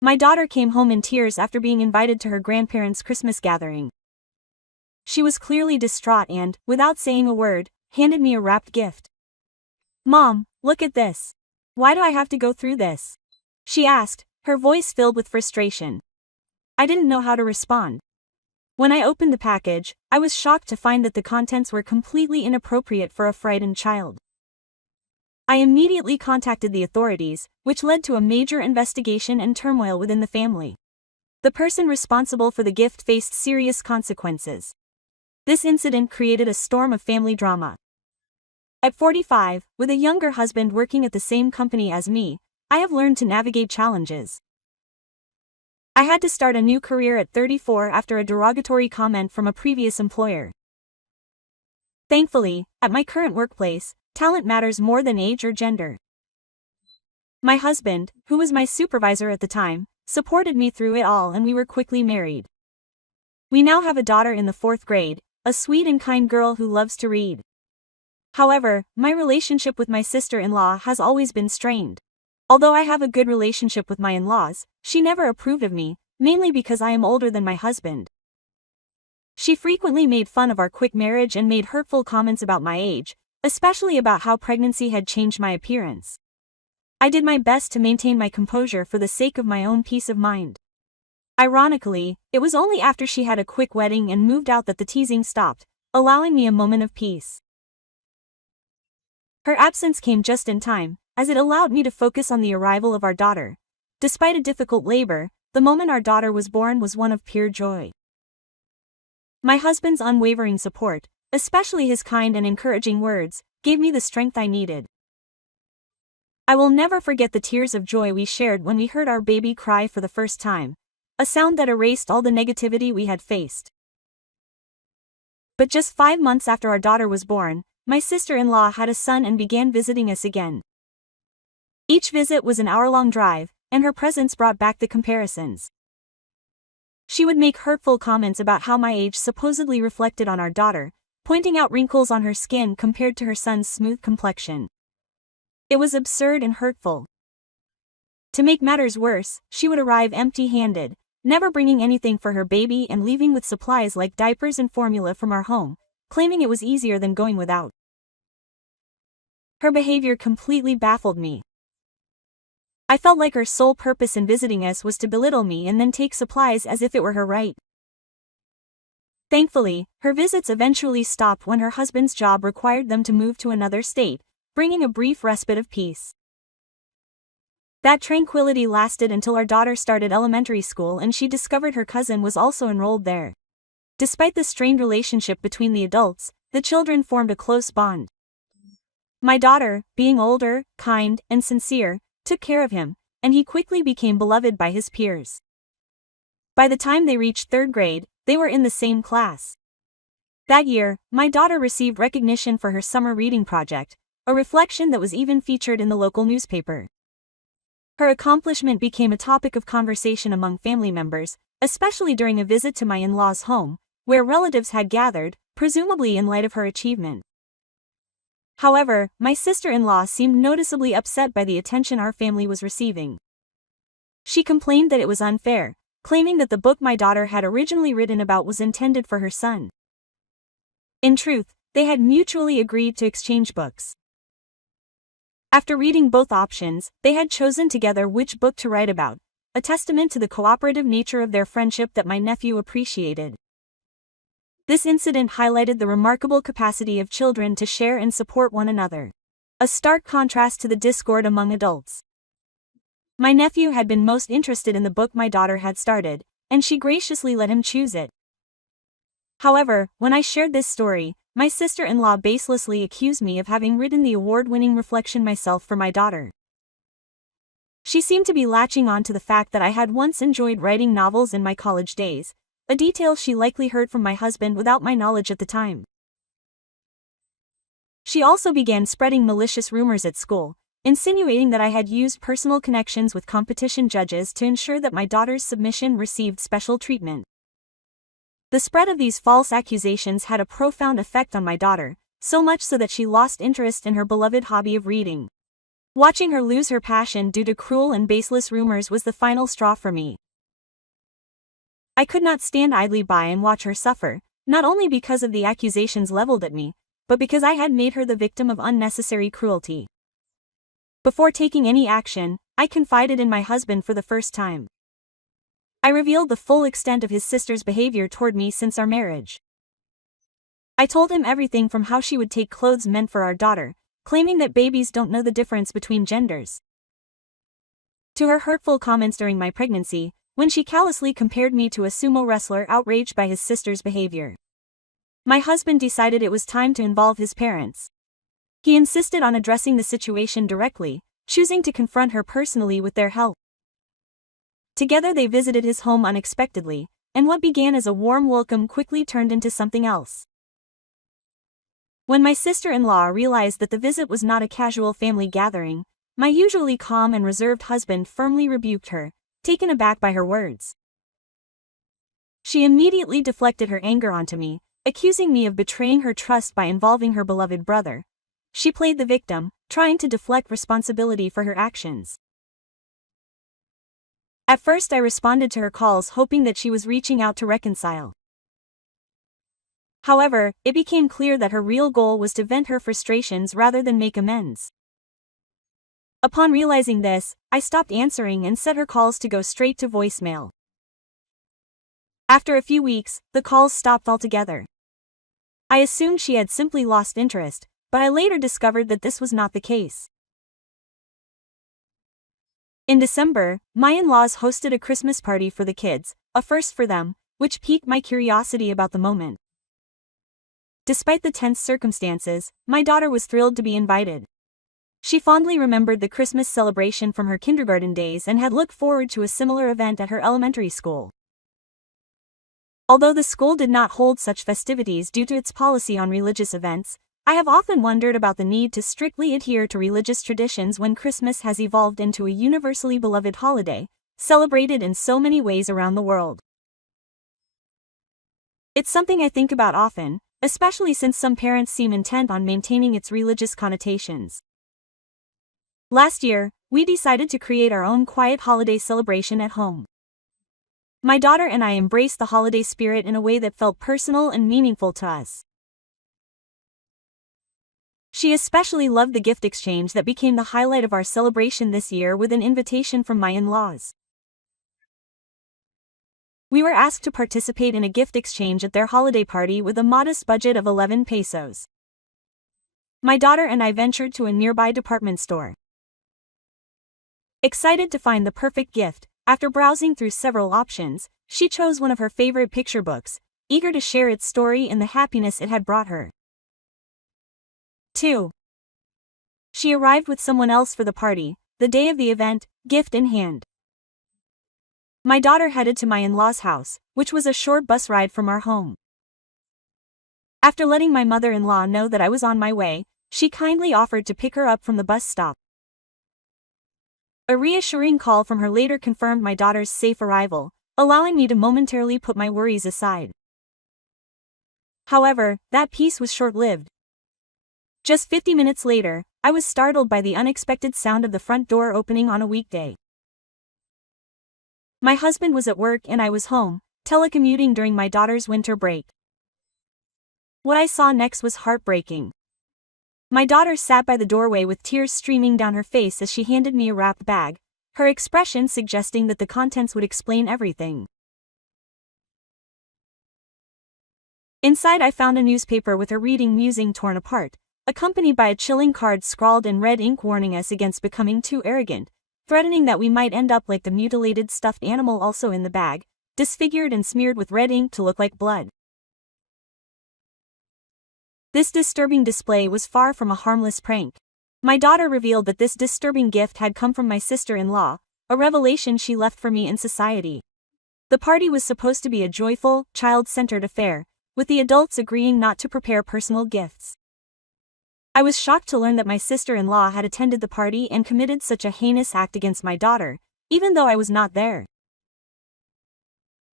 My daughter came home in tears after being invited to her grandparents' Christmas gathering. She was clearly distraught and, without saying a word, handed me a wrapped gift. "Mom, look at this. Why do I have to go through this?" she asked, her voice filled with frustration. I didn't know how to respond. When I opened the package, I was shocked to find that the contents were completely inappropriate for a frightened child. I immediately contacted the authorities, which led to a major investigation and turmoil within the family. The person responsible for the gift faced serious consequences. This incident created a storm of family drama. At 45, with a younger husband working at the same company as me, I have learned to navigate challenges. I had to start a new career at 34 after a derogatory comment from a previous employer. Thankfully, at my current workplace, talent matters more than age or gender. My husband, who was my supervisor at the time, supported me through it all and we were quickly married. We now have a daughter in the 4th grade, a sweet and kind girl who loves to read. However, my relationship with my sister-in-law has always been strained. Although I have a good relationship with my in-laws, she never approved of me, mainly because I am older than my husband. She frequently made fun of our quick marriage and made hurtful comments about my age, especially about how pregnancy had changed my appearance. I did my best to maintain my composure for the sake of my own peace of mind. Ironically, it was only after she had a quick wedding and moved out that the teasing stopped, allowing me a moment of peace. Her absence came just in time, as it allowed me to focus on the arrival of our daughter. Despite a difficult labor, the moment our daughter was born was one of pure joy. My husband's unwavering support, especially his kind and encouraging words, gave me the strength I needed. I will never forget the tears of joy we shared when we heard our baby cry for the first time, a sound that erased all the negativity we had faced. But just 5 months after our daughter was born, my sister-in-law had a son and began visiting us again. Each visit was an hour-long drive, and her presence brought back the comparisons. She would make hurtful comments about how my age supposedly reflected on our daughter, pointing out wrinkles on her skin compared to her son's smooth complexion. It was absurd and hurtful. To make matters worse, she would arrive empty-handed, never bringing anything for her baby and leaving with supplies like diapers and formula from our home, claiming it was easier than going without. Her behavior completely baffled me. I felt like her sole purpose in visiting us was to belittle me and then take supplies as if it were her right. Thankfully, her visits eventually stopped when her husband's job required them to move to another state, bringing a brief respite of peace. That tranquility lasted until our daughter started elementary school and she discovered her cousin was also enrolled there. Despite the strained relationship between the adults, the children formed a close bond. My daughter, being older, kind, and sincere, took care of him, and he quickly became beloved by his peers. By the time they reached 3rd grade, they were in the same class. That year, my daughter received recognition for her summer reading project, a reflection that was even featured in the local newspaper. Her accomplishment became a topic of conversation among family members, especially during a visit to my in-laws' home, where relatives had gathered, presumably in light of her achievement. However, my sister-in-law seemed noticeably upset by the attention our family was receiving. She complained that it was unfair, claiming that the book my daughter had originally written about was intended for her son. In truth, they had mutually agreed to exchange books. After reading both options, they had chosen together which book to write about, a testament to the cooperative nature of their friendship that my nephew appreciated. This incident highlighted the remarkable capacity of children to share and support one another. A stark contrast to the discord among adults. My nephew had been most interested in the book my daughter had started, and she graciously let him choose it. However, when I shared this story, my sister-in-law baselessly accused me of having written the award-winning reflection myself for my daughter. She seemed to be latching on to the fact that I had once enjoyed writing novels in my college days, a detail she likely heard from my husband without my knowledge at the time. She also began spreading malicious rumors at school, insinuating that I had used personal connections with competition judges to ensure that my daughter's submission received special treatment. The spread of these false accusations had a profound effect on my daughter, so much so that she lost interest in her beloved hobby of reading. Watching her lose her passion due to cruel and baseless rumors was the final straw for me. I could not stand idly by and watch her suffer, not only because of the accusations leveled at me, but because I had made her the victim of unnecessary cruelty. Before taking any action, I confided in my husband for the first time. I revealed the full extent of his sister's behavior toward me since our marriage. I told him everything from how she would take clothes meant for our daughter, claiming that babies don't know the difference between genders, to her hurtful comments during my pregnancy, when she callously compared me to a sumo wrestler outraged by his sister's behavior. My husband decided it was time to involve his parents. He insisted on addressing the situation directly, choosing to confront her personally with their help. Together they visited his home unexpectedly, and what began as a warm welcome quickly turned into something else. When my sister-in-law realized that the visit was not a casual family gathering, my usually calm and reserved husband firmly rebuked her, taken aback by her words. She immediately deflected her anger onto me, accusing me of betraying her trust by involving her beloved brother. She played the victim, trying to deflect responsibility for her actions. At first I responded to her calls hoping that she was reaching out to reconcile. However, it became clear that her real goal was to vent her frustrations rather than make amends. Upon realizing this, I stopped answering and set her calls to go straight to voicemail. After a few weeks, the calls stopped altogether. I assumed she had simply lost interest, but I later discovered that this was not the case. In December, my in-laws hosted a Christmas party for the kids, a first for them, which piqued my curiosity about the moment. Despite the tense circumstances, my daughter was thrilled to be invited. She fondly remembered the Christmas celebration from her kindergarten days and had looked forward to a similar event at her elementary school. Although the school did not hold such festivities due to its policy on religious events, I have often wondered about the need to strictly adhere to religious traditions when Christmas has evolved into a universally beloved holiday, celebrated in so many ways around the world. It's something I think about often, especially since some parents seem intent on maintaining its religious connotations. Last year, we decided to create our own quiet holiday celebration at home. My daughter and I embraced the holiday spirit in a way that felt personal and meaningful to us. She especially loved the gift exchange that became the highlight of our celebration this year with an invitation from my in-laws. We were asked to participate in a gift exchange at their holiday party with a modest budget of 11 pesos. My daughter and I ventured to a nearby department store. Excited to find the perfect gift, after browsing through several options, she chose one of her favorite picture books, eager to share its story and the happiness it had brought her. 2. She arrived with someone else for the party, the day of the event, gift in hand. My daughter headed to my in-laws' house, which was a short bus ride from our home. After letting my mother-in-law know that I was on my way, she kindly offered to pick her up from the bus stop. A reassuring call from her later confirmed my daughter's safe arrival, allowing me to momentarily put my worries aside. However, that peace was short-lived. Just 50 minutes later, I was startled by the unexpected sound of the front door opening on a weekday. My husband was at work and I was home, telecommuting during my daughter's winter break. What I saw next was heartbreaking. My daughter sat by the doorway with tears streaming down her face as she handed me a wrapped bag, her expression suggesting that the contents would explain everything. Inside I found a newspaper with a reading musing torn apart, accompanied by a chilling card scrawled in red ink warning us against becoming too arrogant, threatening that we might end up like the mutilated stuffed animal also in the bag, disfigured and smeared with red ink to look like blood. This disturbing display was far from a harmless prank. My daughter revealed that this disturbing gift had come from my sister-in-law, a revelation she left for me in society. The party was supposed to be a joyful, child-centered affair, with the adults agreeing not to prepare personal gifts. I was shocked to learn that my sister-in-law had attended the party and committed such a heinous act against my daughter, even though I was not there.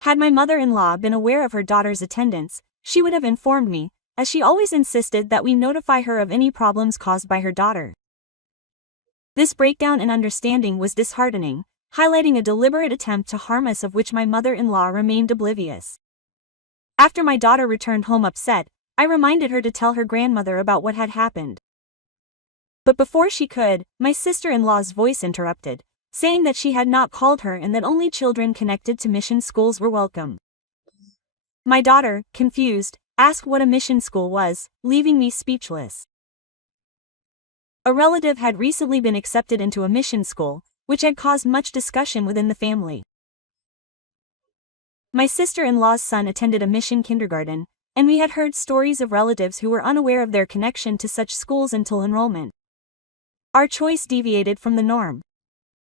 Had my mother-in-law been aware of her daughter's attendance, she would have informed me, as she always insisted that we notify her of any problems caused by her daughter. This breakdown in understanding was disheartening, highlighting a deliberate attempt to harm us of which my mother-in-law remained oblivious. After my daughter returned home upset, I reminded her to tell her grandmother about what had happened. But before she could, my sister-in-law's voice interrupted, saying that she had not called her and that only children connected to mission schools were welcome. My daughter, confused, asked what a mission school was, leaving me speechless. A relative had recently been accepted into a mission school, which had caused much discussion within the family. My sister-in-law's son attended a mission kindergarten, and we had heard stories of relatives who were unaware of their connection to such schools until enrollment. Our choice deviated from the norm.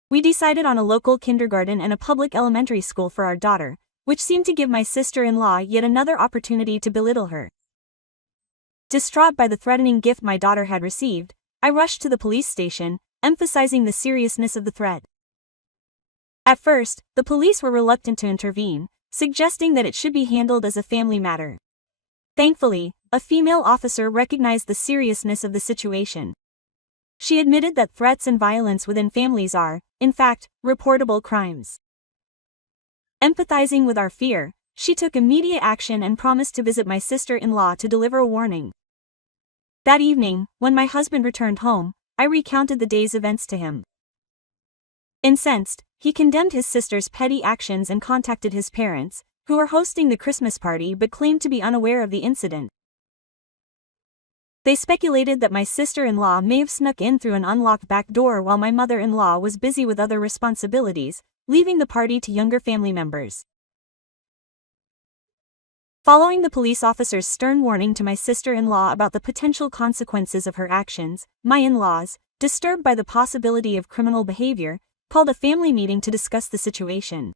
We decided on a local kindergarten and a public elementary school for our daughter, which seemed to give my sister-in-law yet another opportunity to belittle her. Distraught by the threatening gift my daughter had received, I rushed to the police station, emphasizing the seriousness of the threat. At first, the police were reluctant to intervene, suggesting that it should be handled as a family matter. Thankfully, a female officer recognized the seriousness of the situation. She admitted that threats and violence within families are, in fact, reportable crimes. Empathizing with our fear, she took immediate action and promised to visit my sister-in-law to deliver a warning. That evening, when my husband returned home, I recounted the day's events to him. Incensed, he condemned his sister's petty actions and contacted his parents, who were hosting the Christmas party but claimed to be unaware of the incident. They speculated that my sister-in-law may have snuck in through an unlocked back door while my mother-in-law was busy with other responsibilities, leaving the party to younger family members. Following the police officer's stern warning to my sister-in-law about the potential consequences of her actions, my in-laws, disturbed by the possibility of criminal behavior, called a family meeting to discuss the situation.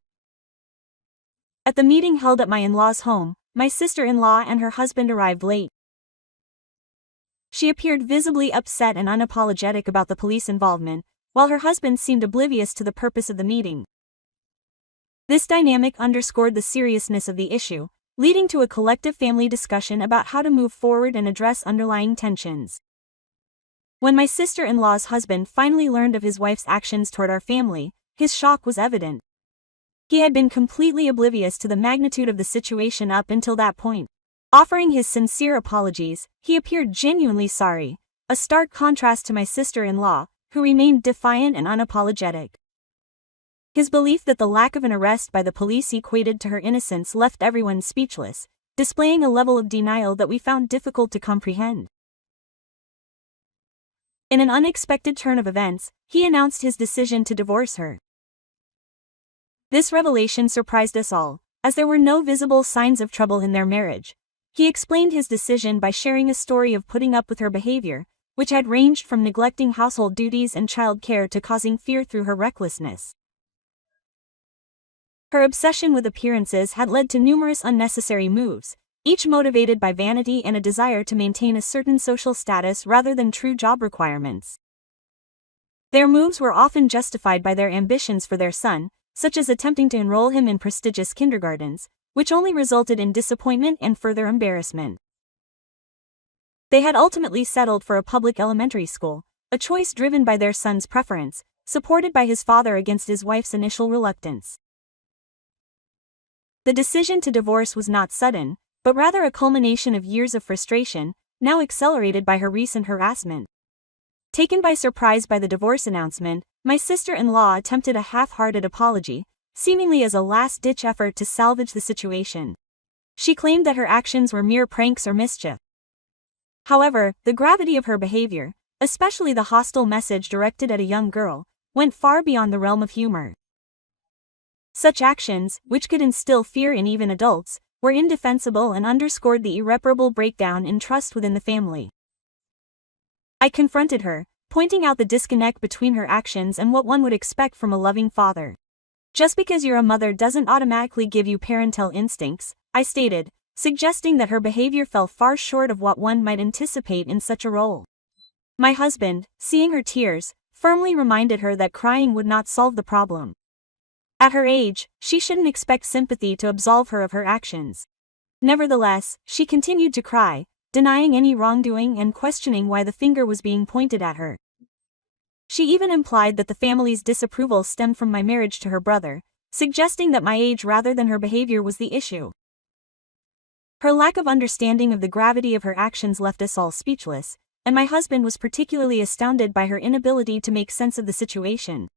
At the meeting held at my in-laws' home, my sister-in-law and her husband arrived late. She appeared visibly upset and unapologetic about the police involvement, while her husband seemed oblivious to the purpose of the meeting. This dynamic underscored the seriousness of the issue, leading to a collective family discussion about how to move forward and address underlying tensions. When my sister-in-law's husband finally learned of his wife's actions toward our family, his shock was evident. He had been completely oblivious to the magnitude of the situation up until that point. Offering his sincere apologies, he appeared genuinely sorry, a stark contrast to my sister-in-law, who remained defiant and unapologetic. His belief that the lack of an arrest by the police equated to her innocence left everyone speechless, displaying a level of denial that we found difficult to comprehend. In an unexpected turn of events, he announced his decision to divorce her. This revelation surprised us all, as there were no visible signs of trouble in their marriage. He explained his decision by sharing a story of putting up with her behavior, which had ranged from neglecting household duties and child care to causing fear through her recklessness. Her obsession with appearances had led to numerous unnecessary moves, each motivated by vanity and a desire to maintain a certain social status rather than true job requirements. Their moves were often justified by their ambitions for their son, such as attempting to enroll him in prestigious kindergartens, which only resulted in disappointment and further embarrassment. They had ultimately settled for a public elementary school, a choice driven by their son's preference, supported by his father against his wife's initial reluctance. The decision to divorce was not sudden, but rather a culmination of years of frustration, now accelerated by her recent harassment. Taken by surprise by the divorce announcement, my sister-in-law attempted a half-hearted apology, seemingly as a last-ditch effort to salvage the situation. She claimed that her actions were mere pranks or mischief. However, the gravity of her behavior, especially the hostile message directed at a young girl, went far beyond the realm of humor. Such actions, which could instill fear in even adults, were indefensible and underscored the irreparable breakdown in trust within the family. I confronted her, pointing out the disconnect between her actions and what one would expect from a loving father. Just because you're a mother doesn't automatically give you parental instincts, I stated, suggesting that her behavior fell far short of what one might anticipate in such a role. My husband, seeing her tears, firmly reminded her that crying would not solve the problem. At her age, she shouldn't expect sympathy to absolve her of her actions. Nevertheless, she continued to cry, denying any wrongdoing and questioning why the finger was being pointed at her. She even implied that the family's disapproval stemmed from my marriage to her brother, suggesting that my age rather than her behavior was the issue. Her lack of understanding of the gravity of her actions left us all speechless, and my husband was particularly astounded by her inability to make sense of the situation.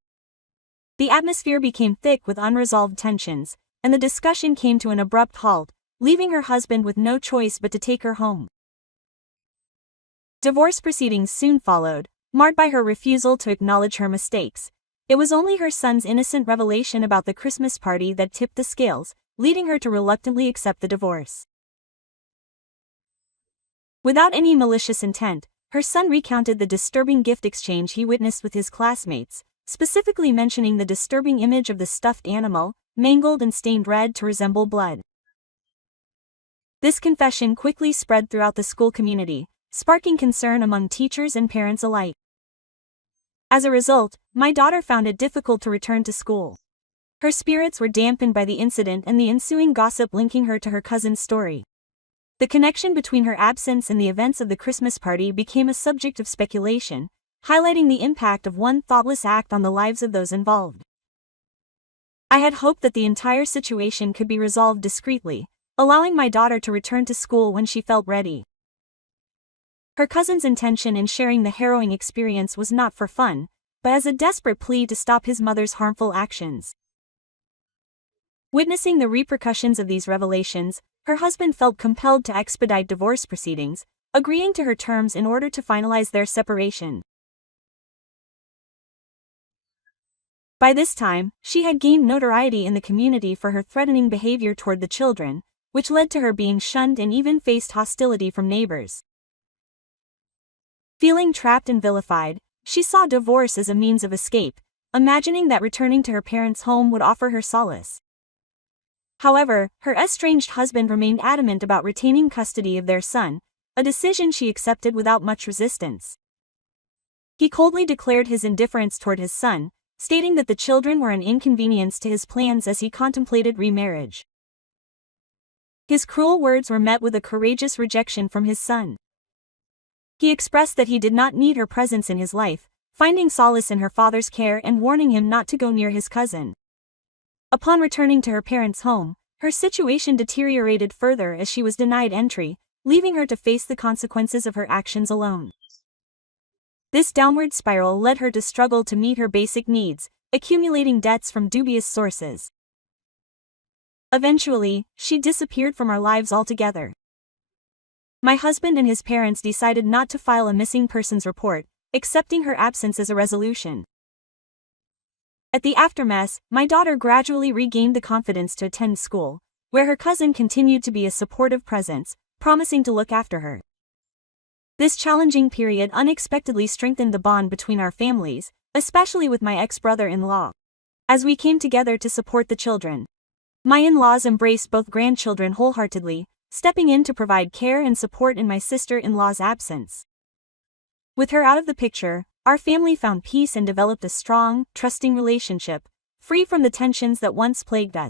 The atmosphere became thick with unresolved tensions, and the discussion came to an abrupt halt, leaving her husband with no choice but to take her home. Divorce proceedings soon followed, marred by her refusal to acknowledge her mistakes. It was only her son's innocent revelation about the Christmas party that tipped the scales, leading her to reluctantly accept the divorce. Without any malicious intent, her son recounted the disturbing gift exchange he witnessed with his classmates, specifically mentioning the disturbing image of the stuffed animal, mangled and stained red to resemble blood. This confession quickly spread throughout the school community, sparking concern among teachers and parents alike. As a result, my daughter found it difficult to return to school. Her spirits were dampened by the incident and the ensuing gossip linking her to her cousin's story. The connection between her absence and the events of the Christmas party became a subject of speculation, highlighting the impact of one thoughtless act on the lives of those involved. I had hoped that the entire situation could be resolved discreetly, allowing my daughter to return to school when she felt ready. Her cousin's intention in sharing the harrowing experience was not for fun, but as a desperate plea to stop his mother's harmful actions. Witnessing the repercussions of these revelations, her husband felt compelled to expedite divorce proceedings, agreeing to her terms in order to finalize their separation. By this time, she had gained notoriety in the community for her threatening behavior toward the children, which led to her being shunned and even faced hostility from neighbors. Feeling trapped and vilified, she saw divorce as a means of escape, imagining that returning to her parents' home would offer her solace. However, her estranged husband remained adamant about retaining custody of their son, a decision she accepted without much resistance. He coldly declared his indifference toward his son, stating that the children were an inconvenience to his plans as he contemplated remarriage. His cruel words were met with a courageous rejection from his son. He expressed that he did not need her presence in his life, finding solace in her father's care and warning him not to go near his cousin. Upon returning to her parents' home, her situation deteriorated further as she was denied entry, leaving her to face the consequences of her actions alone. This downward spiral led her to struggle to meet her basic needs, accumulating debts from dubious sources. Eventually, she disappeared from our lives altogether. My husband and his parents decided not to file a missing persons report, accepting her absence as a resolution. At the aftermath, my daughter gradually regained the confidence to attend school, where her cousin continued to be a supportive presence, promising to look after her. This challenging period unexpectedly strengthened the bond between our families, especially with my ex-brother-in-law. As we came together to support the children, my in-laws embraced both grandchildren wholeheartedly, stepping in to provide care and support in my sister-in-law's absence. With her out of the picture, our family found peace and developed a strong, trusting relationship, free from the tensions that once plagued us.